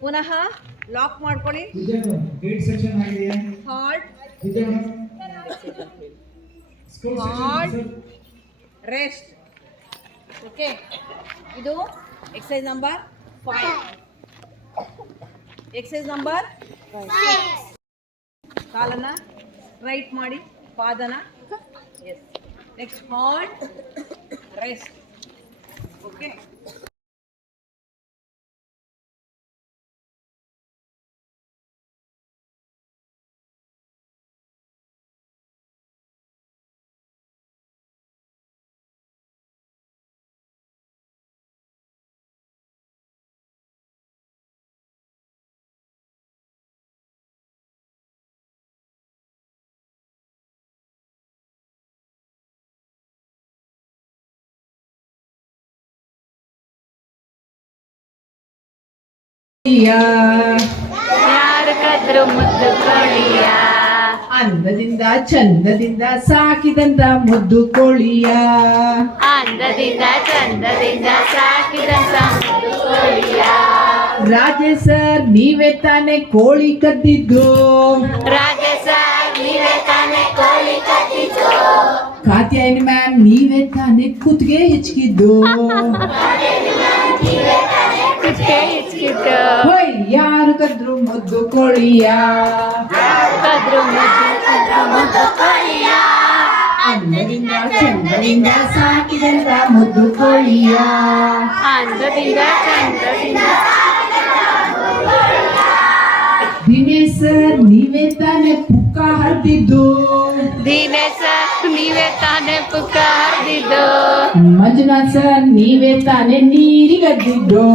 ಪುನಃ ಲಾಕ್ ಮಾಡ್ಕೊಳ್ಳಿ. Halt, halt, rest. Okay, ಇದು ಎಕ್ಸಸೈಸ್ ನಂಬರ್ 5. Exercise number 6. ಕಾಲನ್ನ ಸ್ಟ್ರೈಟ್ ಮಾಡಿ, ಪಾದನ. Yes. Next halt, rest. Okay, ಯಾರು ಕದ್ರು ಮುದ್ದು ಕೋಳಿಯ, ಅಂದದಿಂದ ಚಂದದಿಂದ ಸಾಕಿದಂತ ಮುದ್ದು ಕೋಳಿಯ, ಅಂದದಿಂದ ಚಂದದಿಂದ ಸಾಕಿದಂತ ಮುದ್ದು ಕೋಳಿಯ. ರಾಜೇಶ್ ಸರ್ ನೀವೇ ತಾನೇ ಕೋಳಿ ಕದ್ದಿದ್ದು, ರಾಜೇಶ ನೀವೇ ತಾನೇ ಕೋಳಿ ಕಟ್ಟಿದ್ದು, ಕಾತ್ಯಾಯನಿ ಮ್ಯಾಮ್ ನೀವೇ ತಾನೇ ಕುತ್ತಿಗೆ ಹಿಚ್ಕಿದ್ದು. ಕುತ್ತಿಗೆ ಹಿಚ್ಕಿದ್ದು. ಹೋಯ್ ಯಾರು ಕದ್ರು ಮುದ್ದು ಕೋಳಿಯ, ಕದ್ರು ಮುದ್ದು ಕೋಳಿಯ, ಅಂದದಿಂದ ಚಂದದಿಂದ ಸಾಕಿದಂತ ಮುದ್ದು ಕೋಳಿಯ, ಅಂದದಿಂದ ಚಂದದಿಂದ. ದಿನೇಶ್ ಸರ್ ನೀವೇ ತಾನೇ ಪುಕ್ಕ ಹರಿದಿದ್ದು, ದಿನೇಶ ನೀವೇ ತಾನೇ ಪುಕ್ಕ ಹರಿದಿದ್ದು, ಮಂಜುನಾಥ್ ಸರ್ ನೀವೇ ತಾನೇ ನೀರಿಗದ್ದಿದ್ದು.